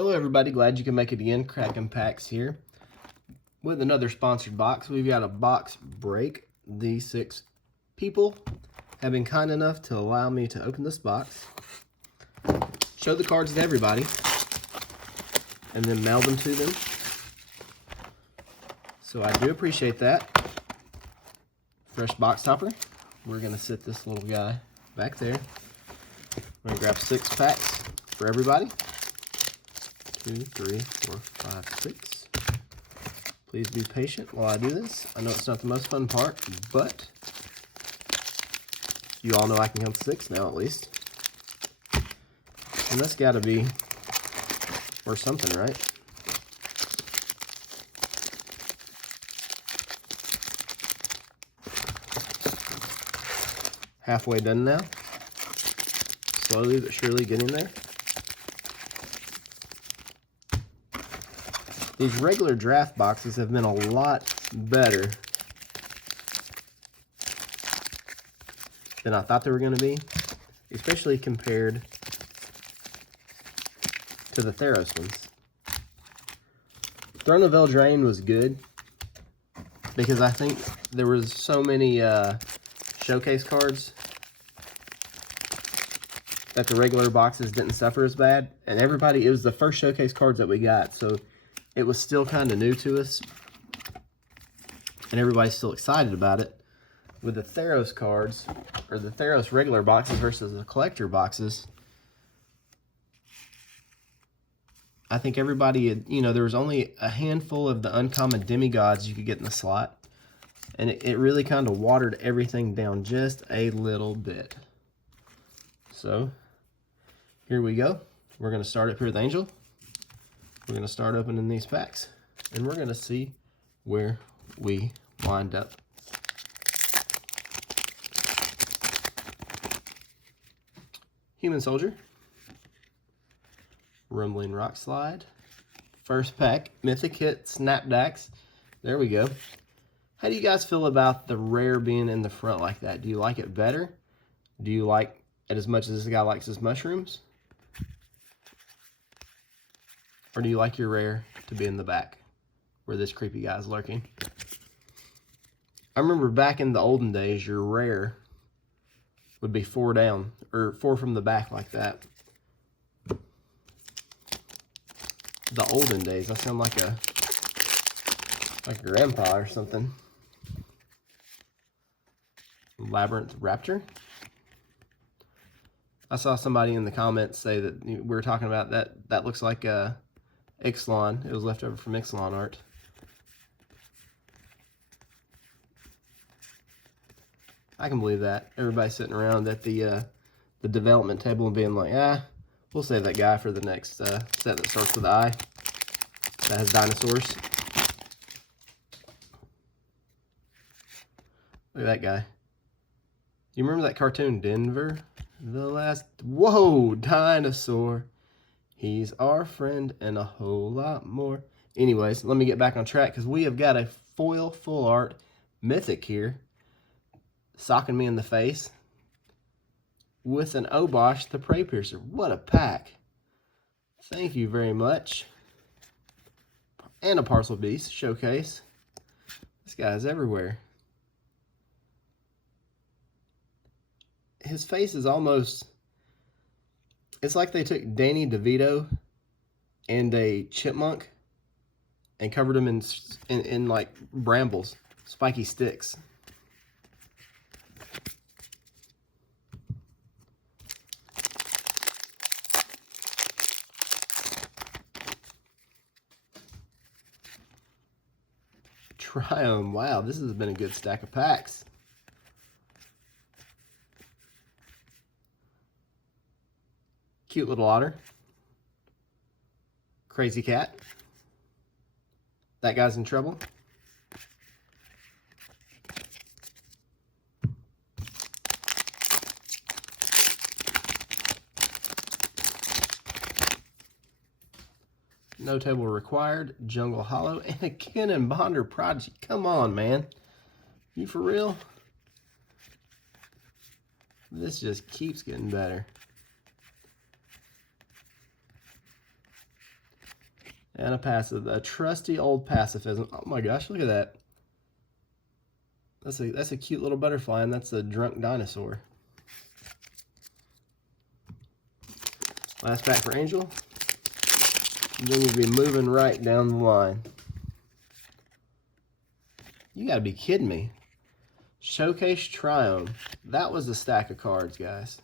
Hello everybody, glad you can make it again. Cracking Packs here with another sponsored box. We've got a box break. These 6 people have been kind enough to allow me to open this box, show the cards to everybody, and then mail them to them. So I do appreciate that. Fresh box topper. We're going to sit this little guy back there. We're going to grab 6 packs for everybody. 2, 3, 4, 5, 6. Please be patient while I do this. I know it's not the most fun part, but you all know I can count 6 now at least. And that's got to be worth something, right? Halfway done now. Slowly but surely getting there. These regular draft boxes have been a lot better than I thought they were going to be, especially compared to the Theros ones. Throne of Eldraine was good because I think there was so many showcase cards that the regular boxes didn't suffer as bad, and it was the first showcase cards that we got, so it was still kind of new to us, and everybody's still excited about it. With the Theros cards, or the Theros regular boxes versus the collector boxes, I think everybody, there was only a handful of the uncommon demigods you could get in the slot, and it really kind of watered everything down just a little bit. So, here we go. We're going to start up here with Angel. We're going to start opening these packs, and we're going to see where we wind up. Human Soldier. Rumbling Rock Slide. First pack, Mythic Hit, Snapdax. There we go. How do you guys feel about the rare being in the front like that? Do you like it better? Do you like it as much as this guy likes his mushrooms? Or do you like your rare to be in the back, where this creepy guy's lurking? I remember back in the olden days, your rare would be 4 down, or 4 from the back like that. The olden days, I sound like a grandpa or something. Labyrinth Raptor. I saw somebody in the comments say that we were talking about that looks like a Ixalan. It was left over from Ixalan art. I can believe that. Everybody's sitting around at the development table and being like, we'll save that guy for the next set that starts with I. That has dinosaurs. Look at that guy. You remember that cartoon, Denver? The last... Whoa! Dinosaur. He's our friend and a whole lot more. Anyways, let me get back on track because we have got a foil full art Mythic here. Socking me in the face. With an Obosh the Prey Piercer. What a pack. Thank you very much. And a Parcel Beast showcase. This guy's everywhere. His face is almost... It's like they took Danny DeVito and a chipmunk and covered him in like brambles, spiky sticks. Triumph. Wow, this has been a good stack of packs. Cute little otter. Crazy cat. That guy's in trouble. No table required. Jungle Hollow. And a Ken and Bonder Prodigy. Come on, man. You for real? This just keeps getting better. And a passive, a trusty old pacifism. Oh my gosh, look at that. That's a cute little butterfly, and that's a drunk dinosaur. Last pack for Angel. And then you'd be moving right down the line. You gotta be kidding me. Showcase Triumph. That was a stack of cards, guys.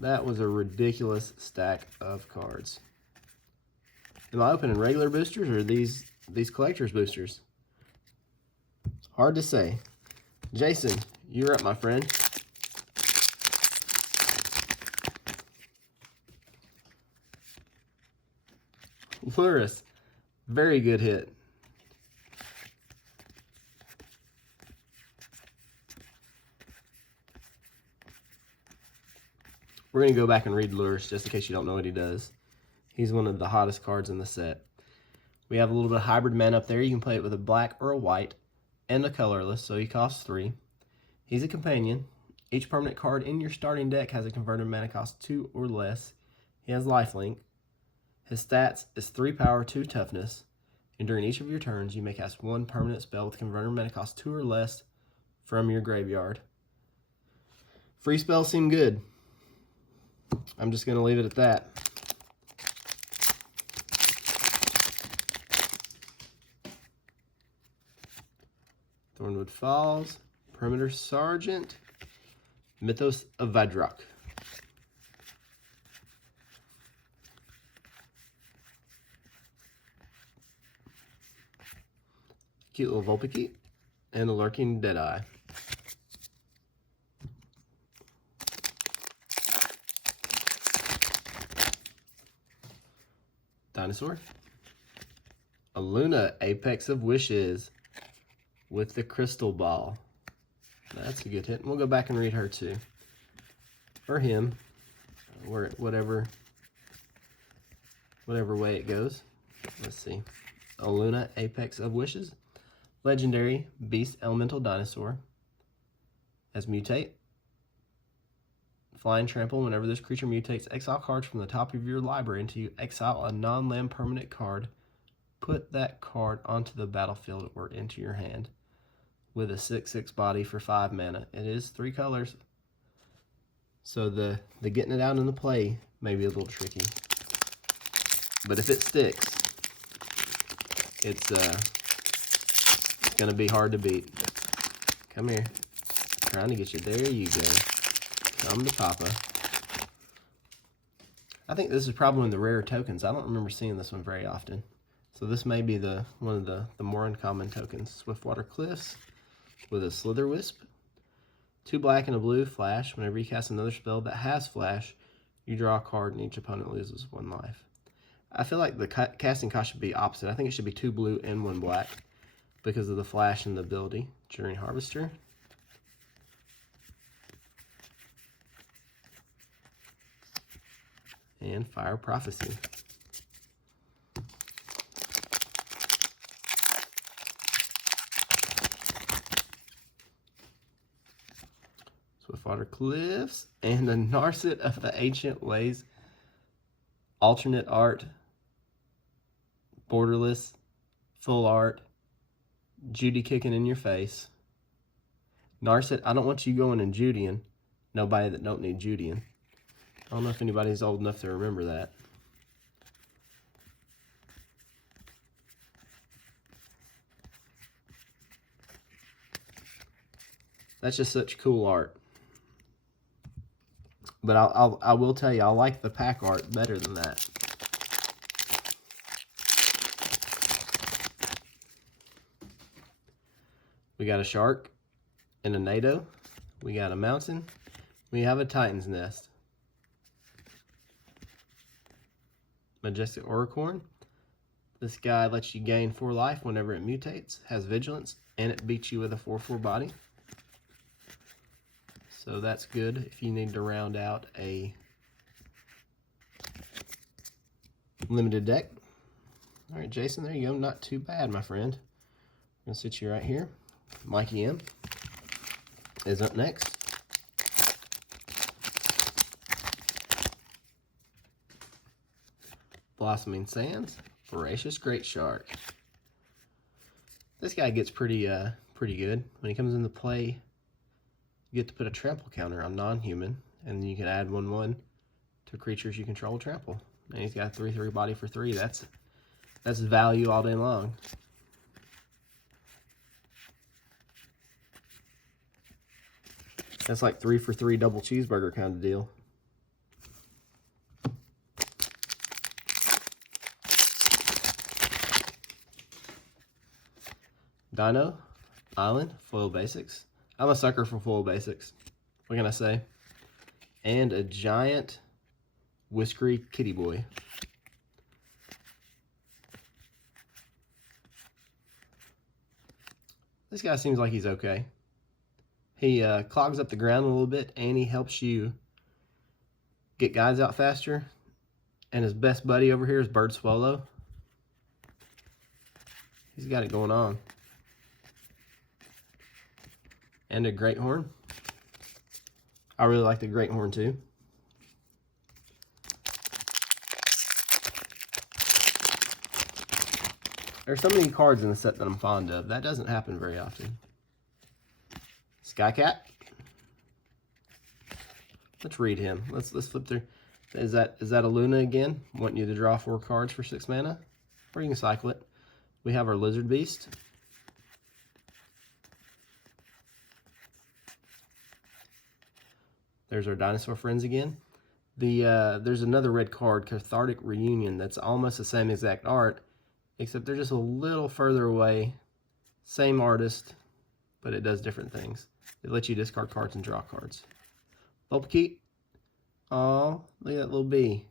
That was a ridiculous stack of cards. Am I opening regular boosters or these collector's boosters? Hard to say. Jason, you're up, my friend. Luris, very good hit. We're going to go back and read Luris just in case you don't know what he does. He's one of the hottest cards in the set. We have a little bit of hybrid mana up there. You can play it with a black or a white and a colorless, so he costs 3. He's a companion. Each permanent card in your starting deck has a converted mana cost 2 or less. He has lifelink. His stats is 3 power, 2 toughness, and during each of your turns, you may cast 1 permanent spell with converted mana cost 2 or less from your graveyard. Free spells seem good. I'm just going to leave it at that. Thornwood Falls, Perimeter Sergeant, Mythos of Vidrock. Cute little Vulpix and a Lurking Deadeye. Dinosaur. A Luna, Apex of Wishes with the Crystal Ball. That's a good hit. And we'll go back and read her too. Or him. Or whatever way it goes. Let's see. A Luna, Apex of Wishes. Legendary Beast Elemental Dinosaur. As Mutate. Flying Trample. Whenever this creature mutates, exile cards from the top of your library until you exile a non-land permanent card. Put that card onto the battlefield or into your hand. With a 6/6 body for 5 mana. It is 3 colors. So the getting it out in the play may be a little tricky. But if it sticks, it's going to be hard to beat. Come here. Trying to get you. There you go. Come to Papa. I think this is probably one of the rare tokens. I don't remember seeing this one very often. So this may be one of the more uncommon tokens. Swiftwater Cliffs with a Slither Wisp. 2 black and a blue, flash. Whenever you cast another spell that has flash, you draw a card and each opponent loses 1 life. I feel like the casting cost should be opposite. I think it should be 2 blue and 1 black because of the flash and the ability. Journey Harvester. And Fire Prophecy. Swiftwater Cliffs and the Narset of the Ancient Ways. Alternate art. Borderless. Full art. Judy kicking in your face. Narset, I don't want you going and Judying. Nobody that don't need Judying. I don't know if anybody's old enough to remember that. That's just such cool art. But I will tell you, I like the pack art better than that. We got a shark and a NATO. We got a mountain. We have a Titan's Nest. Majestic Oricorn. This guy lets you gain 4 life whenever it mutates, has vigilance, and it beats you with a 4/4 body. So that's good if you need to round out a limited deck. All right, Jason, there you go. Not too bad, my friend. I'm going to sit you right here. Mikey M is up next. Blossoming Sands, Voracious Great Shark. This guy gets pretty good. When he comes into play, you get to put a trample counter on non-human, and then you can add 1/1 to creatures you control trample. And he's got 3/3 body for 3. That's value all day long. That's like 3 for 3 double cheeseburger kind of deal. Dino Island foil basics. I'm a sucker for foil basics. What can I say? And a giant whiskery kitty boy. This guy seems like he's okay. He clogs up the ground a little bit, and he helps you get guys out faster. And his best buddy over here is Bird Swallow. He's got it going on. And a Great Horn. I really like the Great Horn too. There's so many cards in the set that I'm fond of. That doesn't happen very often. Skycat. Let's read him. Let's flip through. Is that a Luna again? Wanting you to draw 4 cards for 6 mana? Or you can cycle it. We have our Lizard Beast. There's our dinosaur friends again. There's another red card, Cathartic Reunion, that's almost the same exact art, except they're just a little further away. Same artist, but it does different things. It lets you discard cards and draw cards. Vulpikeet. Oh, look at that little bee.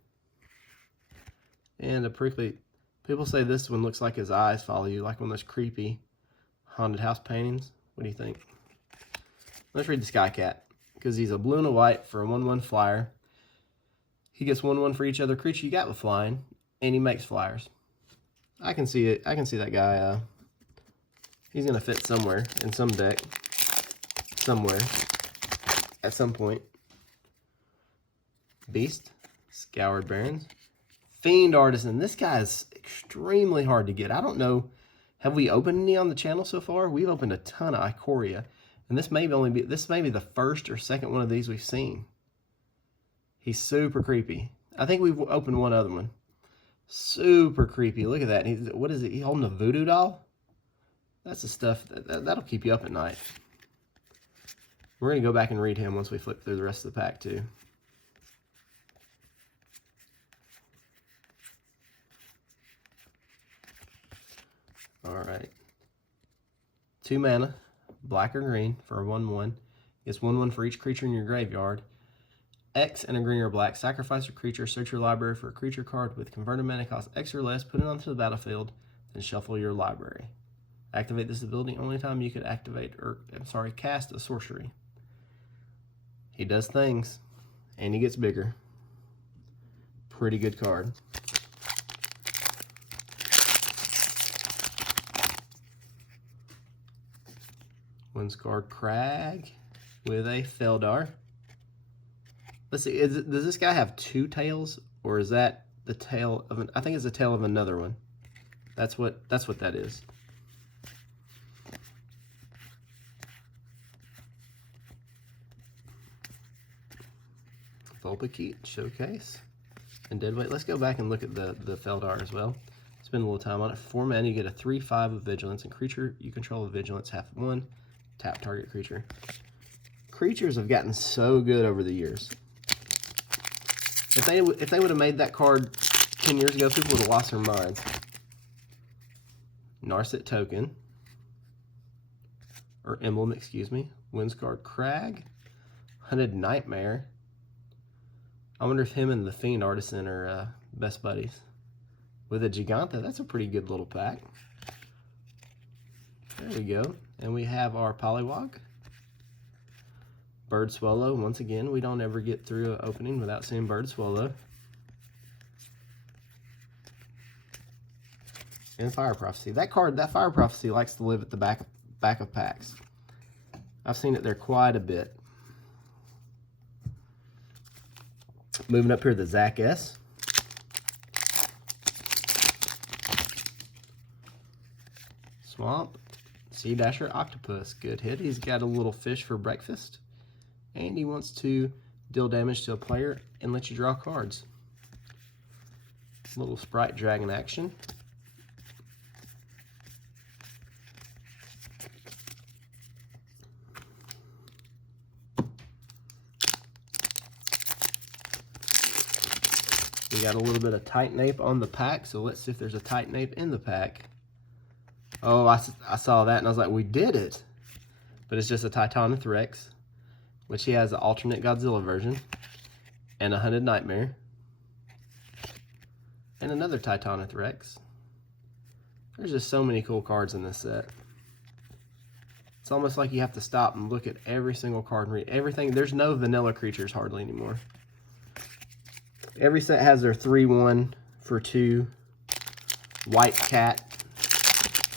And a prickly. People say this one looks like his eyes follow you, like one of those creepy haunted house paintings. What do you think? Let's read the Skycat, because he's a blue and a white for a 1/1 flyer. He gets 1/1 for each other creature you got with flying, and he makes flyers. I can see it. I can see that guy. He's gonna fit somewhere in some deck, somewhere, at some point. Beast, Scoured Barrens, Fiend Artisan. This guy is extremely hard to get. I don't know. Have we opened any on the channel so far? We've opened a ton of Ikoria, and this may be the first or second one of these we've seen. He's super creepy. I think we've opened one other one. Super creepy. Look at that. What is it? He holding a voodoo doll? That's the stuff that'll keep you up at night. We're gonna go back and read him once we flip through the rest of the pack too. All right. 2 mana, black or green for a 1/1. It's 1/1 for each creature in your graveyard. X and a green or black. Sacrifice a creature. Search your library for a creature card with converted mana cost X or less. Put it onto the battlefield, then shuffle your library. Activate this ability only time you could cast a sorcery. He does things, and he gets bigger. Pretty good card. Windscarred Crag with a Feldar. Let's see, does this guy have 2 tails, or is that the tail of an? I think it's the tail of another one. That's what that is. Vulpikeet Showcase and Deadweight. Let's go back and look at the Feldar as well. Spend a little time on it. 4 mana, you get a 3/5 of Vigilance, and creature you control with Vigilance /1. Tap target creature. Creatures have gotten so good over the years. If they would have made that card 10 years ago, people would have lost their minds. Narset Token, or Emblem, excuse me. Windscarred Crag, Hunted Nightmare. I wonder if him and the Fiend Artisan are best buddies. With a Giganta, that's a pretty good little pack. There we go. And we have our Poliwag. Bird Swallow. Once again, we don't ever get through an opening without seeing Bird Swallow. And Fire Prophecy. That Fire Prophecy likes to live at the back of packs. I've seen it there quite a bit. Moving up here, the Zach S. Swamp, Sea Dasher Octopus. Good hit. He's got a little fish for breakfast. And he wants to deal damage to a player and let you draw cards. Little Sprite Dragon action. We got a little bit of Tight Nape on the pack, so let's see if there's a Tight Nape in the pack. Oh, I saw that and I was like, we did it. But it's just a Titanoth Rex, which he has the alternate Godzilla version, and a Hunted Nightmare, and another Titanoth Rex. There's just so many cool cards in this set. It's almost like you have to stop and look at every single card and read everything. There's no vanilla creatures hardly anymore. Every set has their 3-1 for 2 white cat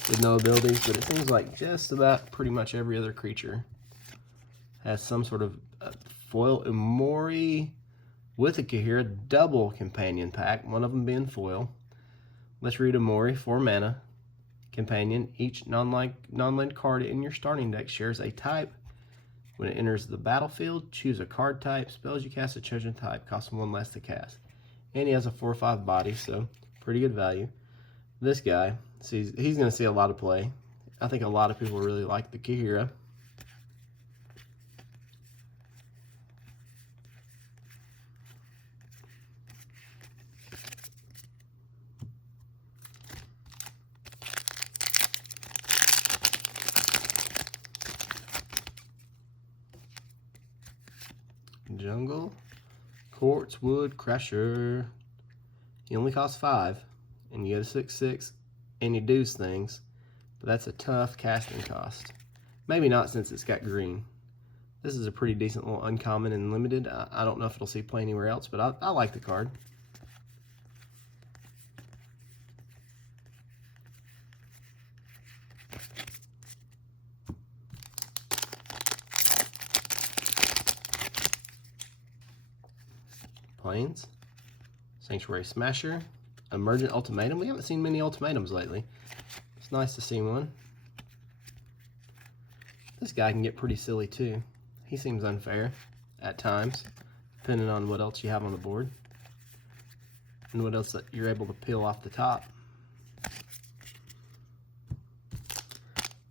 with no abilities, but it seems like just about pretty much every other creature has some sort of foil. Umori with a Ikoria double companion pack, one of them being foil. Let's read Umori, 4 mana. Companion, each non-land card in your starting deck shares a type. When it enters the battlefield, choose a card type. Spells you cast a chosen type cost 1 less to cast. And he has a 4/5 body, so pretty good value. This guy, he's going to see a lot of play. I think a lot of people really like the Ikoria. Jungle, Quartz Wood Crusher. He only costs 5, and you get a 6/6, and you do things, but that's a tough casting cost. Maybe not since it's got green. This is a pretty decent little uncommon and limited. I don't know if it'll see play anywhere else, but I like the card. Plains, Sanctuary Smasher, Emergent Ultimatum. We haven't seen many ultimatums lately. It's nice to see one. This guy can get pretty silly too. He seems unfair at times, depending on what else you have on the board and what else that you're able to peel off the top.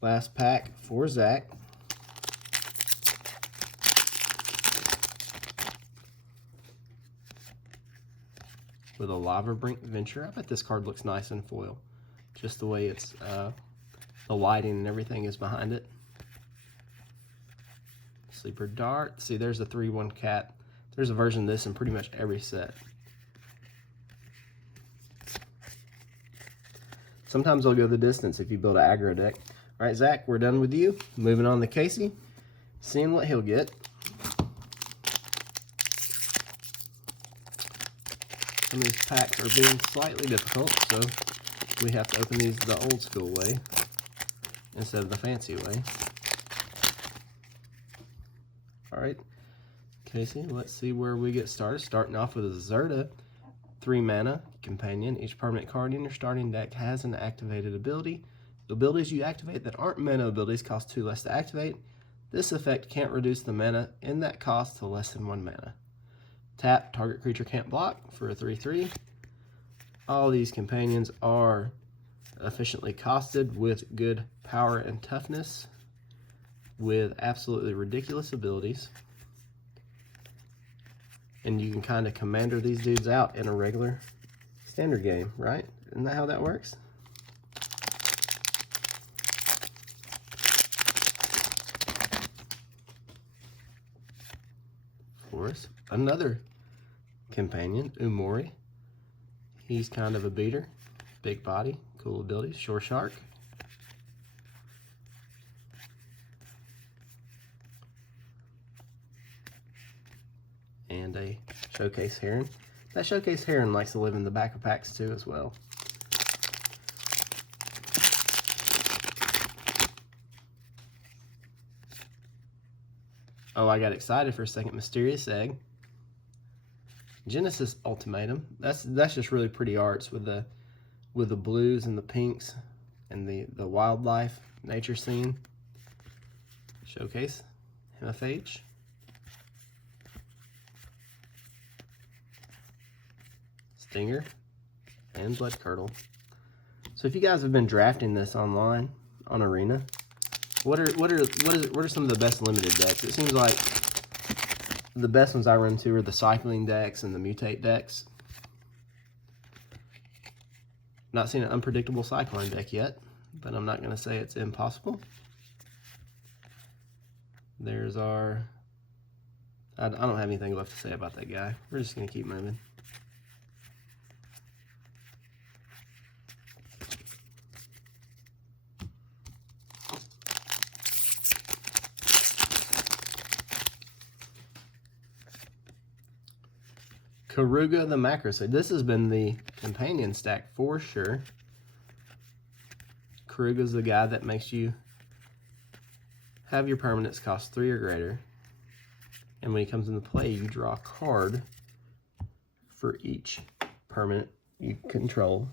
Last pack for Zach. With a Lava Brink Venture. I bet this card looks nice in foil. Just the way it's, the lighting and everything is behind it. Sleeper Dart. See, there's a 3/1 cat. There's a version of this in pretty much every set. Sometimes they'll go the distance if you build an aggro deck. All right, Zach, we're done with you. Moving on to Casey. Seeing what he'll get. Some of these packs are being slightly difficult, so we have to open these the old school way instead of the fancy way. All right, Casey, let's see where we get started. Starting off with a Zerta, 3 mana companion. Each permanent card in your starting deck has an activated ability. The abilities you activate that aren't mana abilities cost 2 less to activate. This effect can't reduce the mana in that cost to less than 1 mana. Tap, target creature can't block for a 3/3. All these companions are efficiently costed with good power and toughness, with absolutely ridiculous abilities. And you can kind of commander these dudes out in a regular standard game, right? Isn't that how that works? Of course, another companion, Umori. He's kind of a beater. Big body, cool abilities. Shore Shark. And a Showcase Heron. That Showcase Heron likes to live in the back of packs too as well. Oh, I got excited for a second. Mysterious Egg. Genesis Ultimatum. That's just really pretty arts with the blues and the pinks and the wildlife nature scene. Showcase, MFH. Stinger, and Blood Curdle. So if you guys have been drafting this online on Arena, what are some of the best limited decks? It seems like the best ones I run to are the cycling decks and the mutate decks. Not seen an unpredictable cycling deck yet, but I'm not going to say it's impossible. There's our... I don't have anything left to say about that guy. We're just going to keep moving. Ikoria the Macro. So this has been the companion stack for sure. Ikoria's the guy that makes you have your permanents cost 3 or greater. And when he comes into play, you draw a card for each permanent you control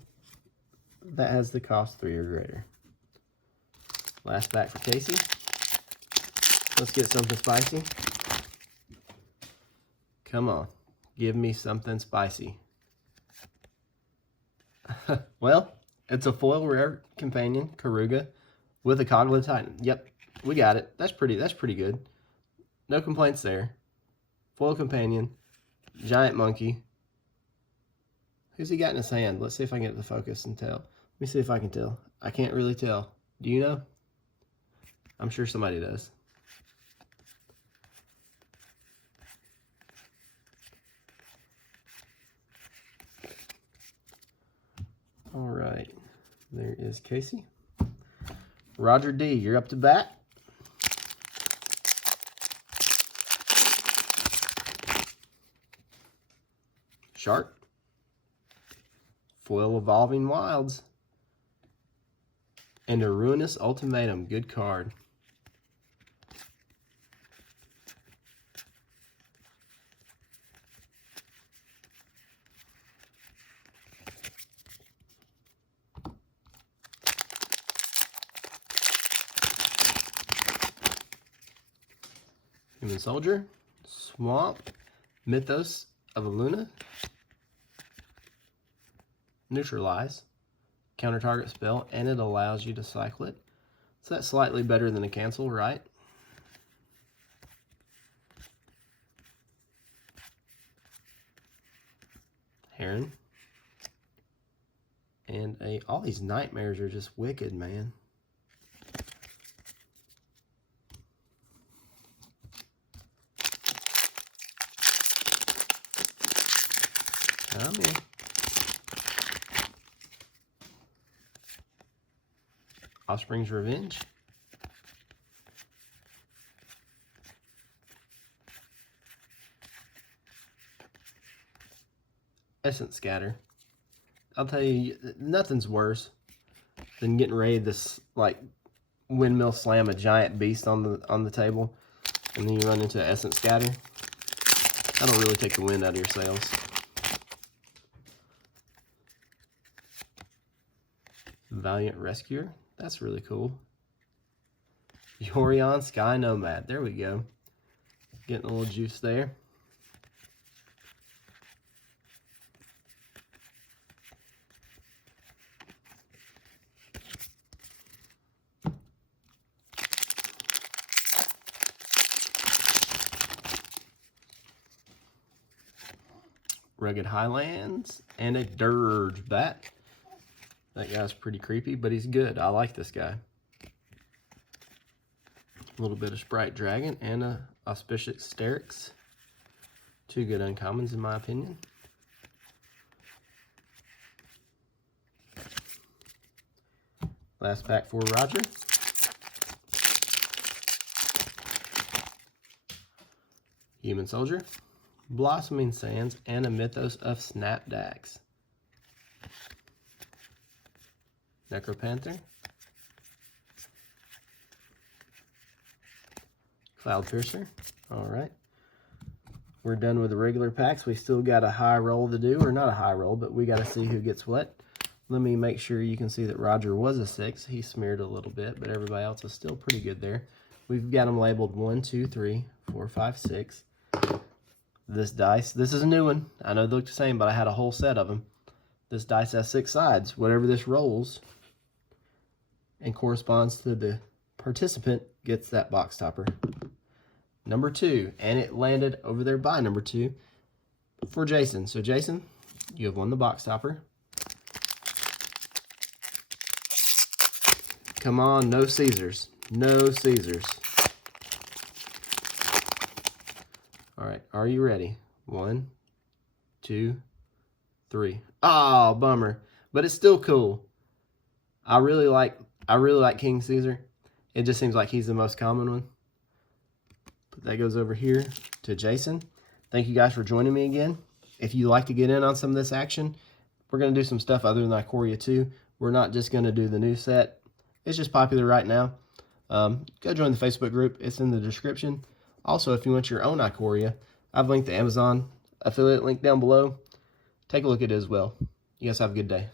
that has the cost 3 or greater. Last pack for Casey. Let's get something spicy. Come on. Give me something spicy. Well, it's a foil rare companion, Ikoria, with a Cognitive Titan. Yep, we got it. That's pretty good. No complaints there. Foil companion, giant monkey. Who's he got in his hand? Let's see if I can get the focus and tell. Let me see if I can tell. I can't really tell. Do you know? I'm sure somebody does. All right, there is Casey. Roger D, you're up to bat. Shark. Foil Evolving Wilds. And a Ruinous Ultimatum, good card. Human Soldier, Swamp, Mythos of Luna, Neutralize, counter target spell, and it allows you to cycle it. So that's slightly better than a cancel, right? Heron. And all these nightmares are just wicked, man. I'm in. Offspring's Revenge. Essence Scatter. I'll tell you, nothing's worse than getting ready to like windmill slam a giant beast on the table, and then you run into Essence Scatter. That'll really take the wind out of your sails. Valiant Rescuer. That's really cool. Yorion Sky Nomad. There we go. Getting a little juice there. Rugged Highlands and a Dirge Bat. That guy's pretty creepy, but he's good. I like this guy. A little bit of Sprite Dragon and a Auspicious Sterix. Two good uncommons in my opinion. Last pack for Roger. Human Soldier, Blossoming Sands, and a Mythos of Snapdax. Necropanther, Cloud Piercer. All right, we're done with the regular packs. We still got a high roll to do, or not a high roll, but we got to see who gets what. Let me make sure you can see that Roger was a 6. He smeared a little bit, but everybody else is still pretty good there. We've got them labeled 1, 2, 3, 4, 5, 6. This dice, this is a new one. I know they look the same, but I had a whole set of them. This dice has 6 sides. Whatever this rolls and corresponds to the participant gets that box topper. Number 2, and it landed over there by number 2 for Jason. So Jason, you have won the box topper. Come on, no Caesars. No Caesars. All right, are you ready? 1, 2, 3. Oh, bummer. But it's still cool. I really like King Caesar. It just seems like he's the most common one. But that goes over here to Jason. Thank you guys for joining me again. If you'd like to get in on some of this action, we're going to do some stuff other than Ikoria too. We're not just going to do the new set. It's just popular right now. Go join the Facebook group. It's in the description. Also, if you want your own Ikoria, I've linked the Amazon affiliate link down below. Take a look at it as well. You guys have a good day.